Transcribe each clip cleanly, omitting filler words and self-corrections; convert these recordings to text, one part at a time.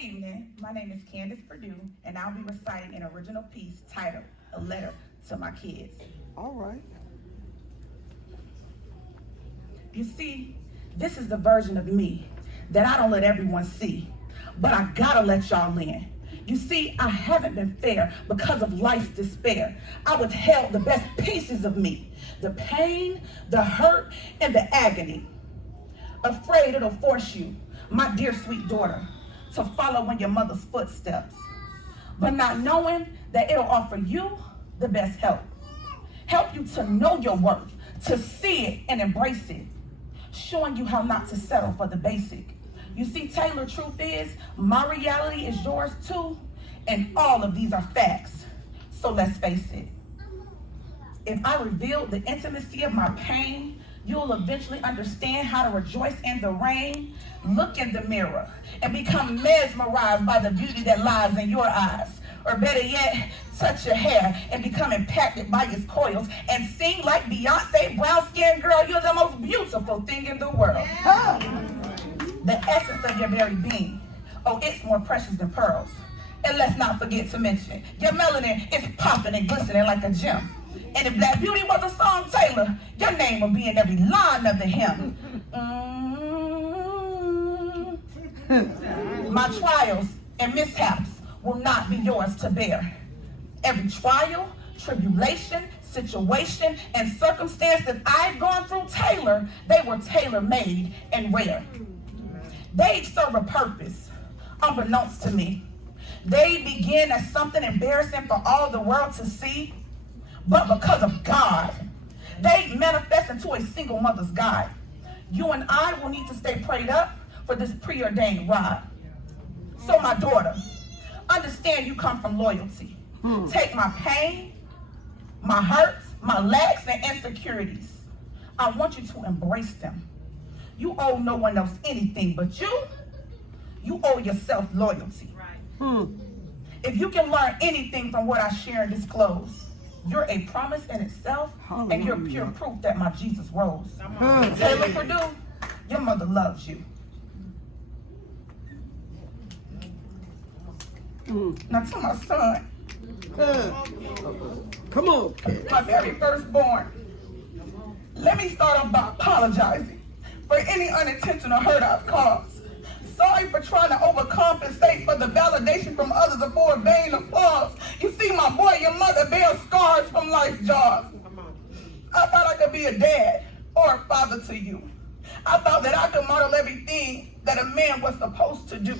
evening. My name is Candis Perdue, and I'll be reciting an original piece titled A Letter to My Kids. All right. You see, this is the version of me that I don't let everyone see, but I gotta let y'all in. You see, I haven't been fair because of life's despair. I withheld the best pieces of me, the pain, the hurt, and the agony. Afraid it'll force you, my dear sweet daughter, to follow in your mother's footsteps, but not knowing that it'll offer you the best help. Help you to know your worth, to see it and embrace it, showing you how not to settle for the basic. You see, Taylor, truth is, my reality is yours too, and all of these are facts. So let's face it. If I reveal the intimacy of my pain, you'll eventually understand how to rejoice in the rain. Look in the mirror and become mesmerized by the beauty that lies in your eyes. Or better yet, touch your hair and become impacted by its coils and sing like Beyonce, brown-skinned girl, you're the most beautiful thing in the world. The essence of your very being, oh, it's more precious than pearls. And let's not forget to mention, your melanin is popping and glistening like a gem. And if Black Beauty was a song, Taylor, your name will be in every line of the hymn. My trials and mishaps will not be yours to bear. Every trial, tribulation, situation, and circumstance that I've gone through, Taylor, they were tailor-made and rare. They serve a purpose, unbeknownst to me. They begin as something embarrassing for all the world to see, but because of God, they manifest into a single mother's guide. You and I will need to stay prayed up for this preordained ride. So my daughter, understand you come from loyalty. Take my pain, my hurts, my lacks, and insecurities. I want you to embrace them. You owe no one else anything but you owe yourself loyalty. If you can learn anything from what I share and disclose, you're a promise in itself, and you're pure proof that my Jesus rose. Taylor Perdue, your mother loves you. Now to my son, Come on. my very firstborn, let me start off by apologizing for any unintentional hurt I've caused. Sorry for trying to overcompensate for the validation from others for vain applause. You see, my boy, your mother bears scars from life's jaws. I thought I could be a dad or a father to you. I thought that I could model everything that a man was supposed to do.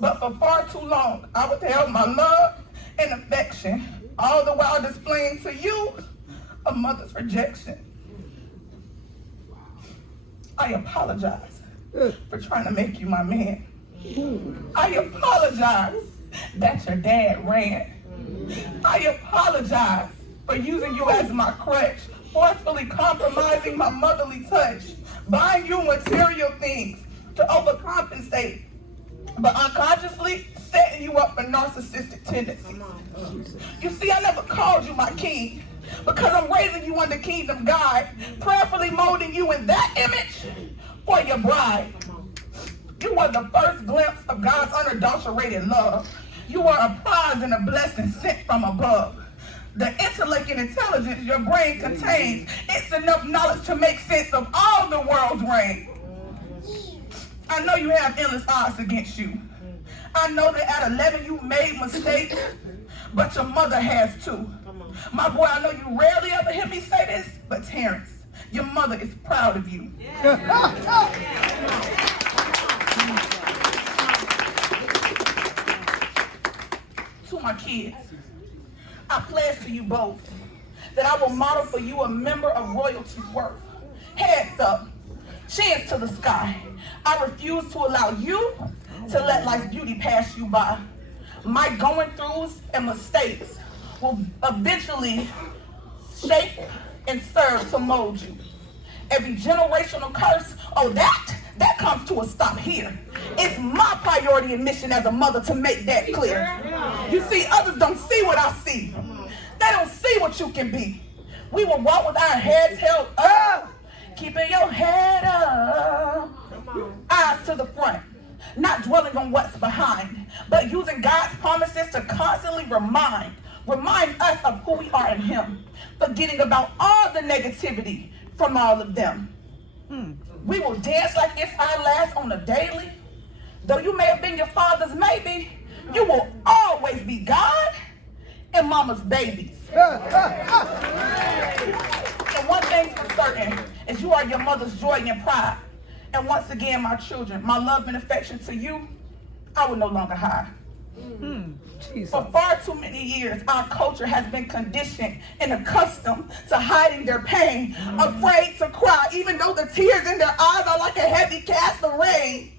But for far too long, I withheld my love and affection, all the while displaying to you a mother's rejection. I apologize for trying to make you my man. I apologize that your dad ran. I apologize for using you as my crutch, forcefully compromising my motherly touch, buying you material things to overcompensate, but unconsciously setting you up for narcissistic tendencies. You see, I never called you my king because I'm raising you under kingdom God, prayerfully molding you in that image for your bride. You are the first glimpse of God's unadulterated love. You are a prize and a blessing sent from above. The intellect and intelligence your brain contains, it's enough knowledge to make sense of all the world's reign. I know you have endless odds against you. I know that at 11 you made mistakes, but your mother has too. My boy, I know you rarely ever hear me say this, but Terrence, your mother is proud of you. To my kids, I pledge to you both that I will model for you a member of royalty's worth. Heads up, chins to the sky. I refuse to allow you to let life's beauty pass you by. My going throughs and mistakes will eventually shape and serve to mold you. Every generational curse, oh, that comes to a stop here. It's my priority and mission as a mother to make that clear. You see, others don't see what I see. They don't see what you can be. We will walk with our heads held up, keeping your head up, eyes to the front. not dwelling on what's behind, but using God's promises to constantly remind us of who we are in him, forgetting about all the negativity from all of them. We will dance like it's our last on a daily. Though you may have been your father's maybe, you will always be God and mama's babies. And one thing's for certain is you are your mother's joy and pride. And once again, my children, my love and affection to you, I will no longer hide. For far too many years, our culture has been conditioned and accustomed to hiding their pain, afraid to cry, even though the tears in their eyes are like a heavy cast of rain.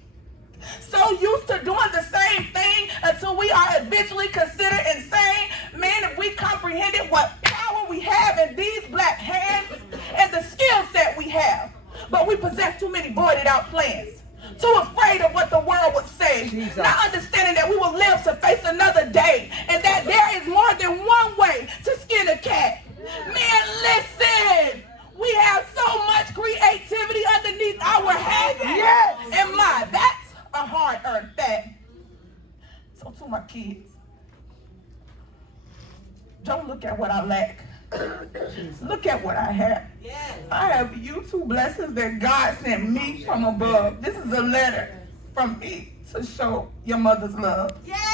So used to doing the same thing until we are eventually considered insane. Man, if we comprehended what power we have in these black hands and the skill set we have, but we possess too many voided out plans. Too afraid of what the world would say. Jesus. Not understanding that we will live to face another day and that there is more than one way to skin a cat. Man, listen. We have so much creativity underneath our heads. Yes. And that's a hard-earned fact. So to my kids, don't look at what I lack. Look at what I have. Yes. I have you two blessings that God sent me from above. This is a letter from me to show your mother's love. Yes.